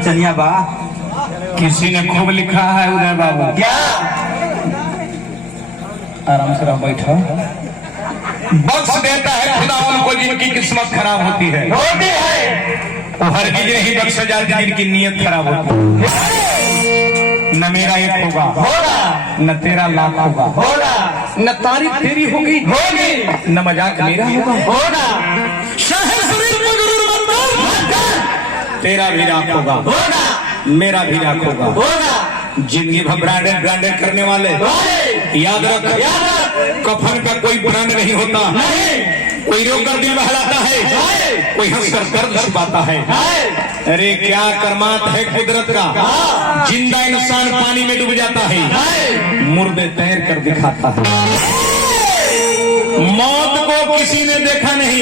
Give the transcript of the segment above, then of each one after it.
नचनिया बा। किसी ने खूब लिखा है उदय बाबू। क्या? आराम से रहो, बैठो। बख्श देता है खुदा उनको जिनकी किस्मत खराब होती है। वो हरगिज नहीं बख्शा जाती जिनकी नीयत खराब होती है। न मेरा एक होगा, न तेरा लाख होगा, न तारीफ तेरी होगी, न मजाक मेरा होगा। तेरा भी राख होगा, मेरा भी राख होगा। जिंदगी भर ब्रांडेड ब्रांडेड करने वाले याद रख, कफन का कोई ब्रांड नहीं होता। कोई रोकर दिल बहलाता है, कोई हंसकर दर्द छुपाता है। अरे क्या करमात है कुदरत का, जिंदा इंसान पानी में डूब जाता है, मुर्दे तैर कर दिखाता है। मौत को किसी ने देखा नहीं,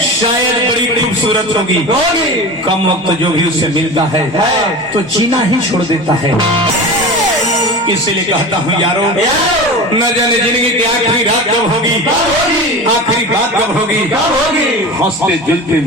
शायद बड़ी खूबसूरत होगी, कम वक्त जो भी उसे मिलता है तो जीना ही छोड़ देता है। इसीलिए कहता हूँ यारो, न जाने जिंदगी की आखिरी रात कब होगी, आखिरी बात कब होगी। हंसते जुलते